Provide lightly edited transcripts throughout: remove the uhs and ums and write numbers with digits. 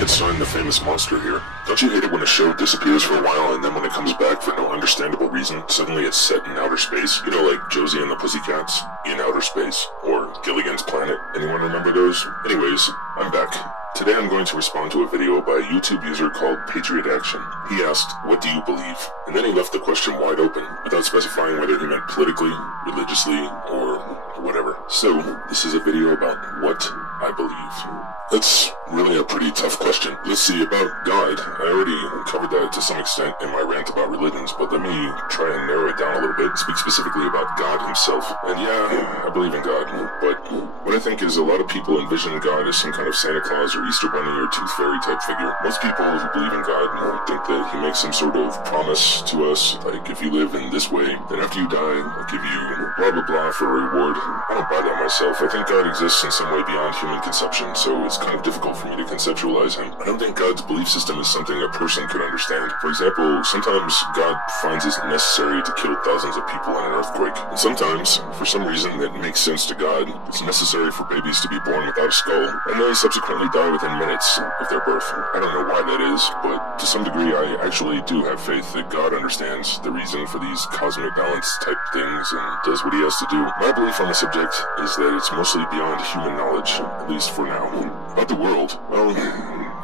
Frankenstein, the famous monster here. Don't you hate it when a show disappears for a while and then when it comes back for no understandable reason, suddenly it's set in outer space? You know, like Josie and the Pussycats in outer space, or Gilligan's Planet. Anyone remember those? Anyways, I'm back. Today I'm going to respond to a video by a YouTube user called Patriot Action. He asked, "What do you believe?" And then he left the question wide open, without specifying whether he meant politically, religiously, or whatever. So, this is a video about what I believe. That's really a pretty tough question. Let's see, about God. I already covered that to some extent in my rant about religions, but let me try and narrow it down a little bit, speak specifically about God himself. And yeah, I believe in God, but what I think is a lot of people envision God as some kind of Santa Claus or Easter Bunny or Tooth Fairy type figure. Most people who believe in God think that he makes some sort of promise to us, like if you live in this way, then after you die, I'll give you blah blah blah for a reward. I don't buy that myself. I think God exists in some way beyond human conception, so it's kind of difficult for me to conceptualize him. I don't think God's belief system is something a person could understand. For example, sometimes God finds it necessary to kill thousands of people in an earthquake. And sometimes, for some reason that makes sense to God, it's necessary for babies to be born without a skull, and they subsequently die within minutes of their birth. I don't know why that is, but to some degree I actually do have faith that God understands the reason for these cosmic balance type things and does what he has to do. My belief on the subject is that it's mostly beyond human knowledge, at least for now. About the world, well,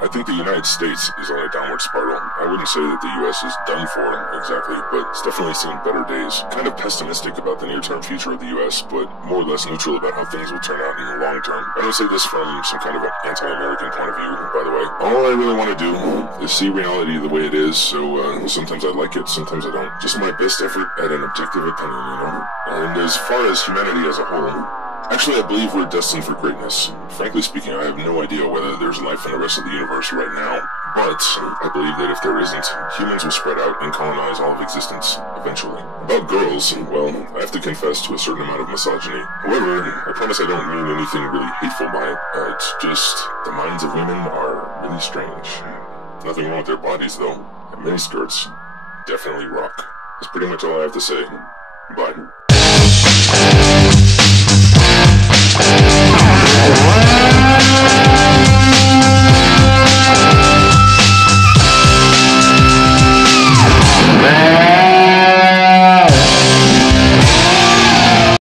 I think the United States is on a downward spiral. I wouldn't say that the US is done for, exactly, but it's definitely seen better days. Kind of pessimistic about the near-term future of the US, but more or less neutral about how things will turn out in the long term. I don't say this from some kind of an anti-American point of view, by the way. All I really want to do is see reality the way it is, so sometimes I like it, sometimes I don't. Just my best effort at an objective opinion, you know? And as far as humanity as a whole, actually, I believe we're destined for greatness. Frankly speaking, I have no idea whether there's life in the rest of the universe right now. But I believe that if there isn't, humans will spread out and colonize all of existence, eventually. About girls, well, I have to confess to a certain amount of misogyny. However, I promise I don't mean anything really hateful by it. It's just, the minds of women are really strange. Nothing wrong with their bodies, though. And miniskirts definitely rock. That's pretty much all I have to say. Bye.